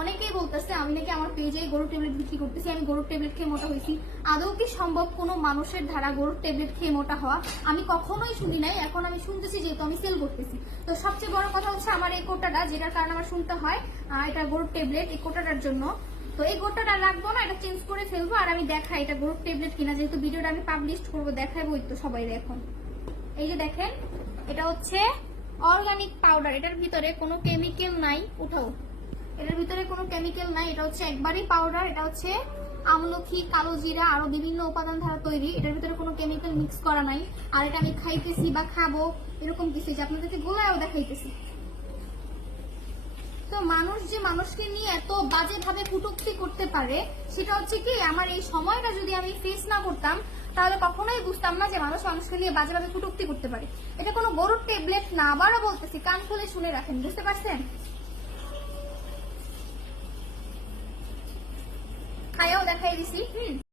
অনেকেই বলতেছে আমি নাকি আমার পেজে গরুর ট্যাবলেট বিক্রি করতেছি, আমি গরুর ট্যাবলেট খেয়ে মোটা হয়েছি। আদৌ কি সম্ভব কোনো মানুষের ধারা গরুর ট্যাবলেট খেয়ে মোটা হওয়া? আমি কখনোই শুনি নাই, এখন আমি শুনতেছি যেহেতু আমি সেল করতেছি। তো সবচেয়ে বড় কথা হচ্ছে আমার এই কোটাটা, যেটার কারণে আমার শুনতে হয় এটা গরুর ট্যাবলেট, এই কোটাটার জন্য। তো এই কোটাটা রাখবো না, এটা চেঞ্জ করে ফেলবো। আর আমি দেখাই এটা গরুর ট্যাবলেট কিনা, যেহেতু ভিডিওটা আমি পাবলিশ করবো, দেখাবই তো সবাই। এখন এই যে দেখেন, এটা হচ্ছে অর্গানিক পাউডার, এটার ভিতরে কোনো কেমিক্যাল নাই। উঠাও, এটার ভিতরে কোনো কেমিক্যাল নাই, এটা হচ্ছে একবারই পাউডার। এটা হচ্ছে আমলকি, কালো জিরা, আরো বিভিন্ন উপাদান দ্বারা তৈরি। এটার ভিতরে কোনো কেমিক্যাল মিক্স করা নাই। আর এটা আমি খাইতেছি বা খাবো এরকম কিছু, যে আপনাদেরকে গোলায়ও দেখাইতেছি। তো মানুষ যে মানুষকে নিয়ে এত বাজে ভাবে কটূক্তি করতে পারে, সেটা হচ্ছে কি, আমার এই সময়টা যদি আমি ফেস না করতাম তাহলে কখনোই বুঝতাম না যে মানুষ মানুষকে নিয়ে বাজেভাবে কটূক্তি করতে পারে। এটা কোনো গরুর ট্যাবলেট না, আবারও বলতেছি, কান খুলে শুনে রাখেন, বুঝতে পারছেন? খাইয়াও দেখাই দিছি।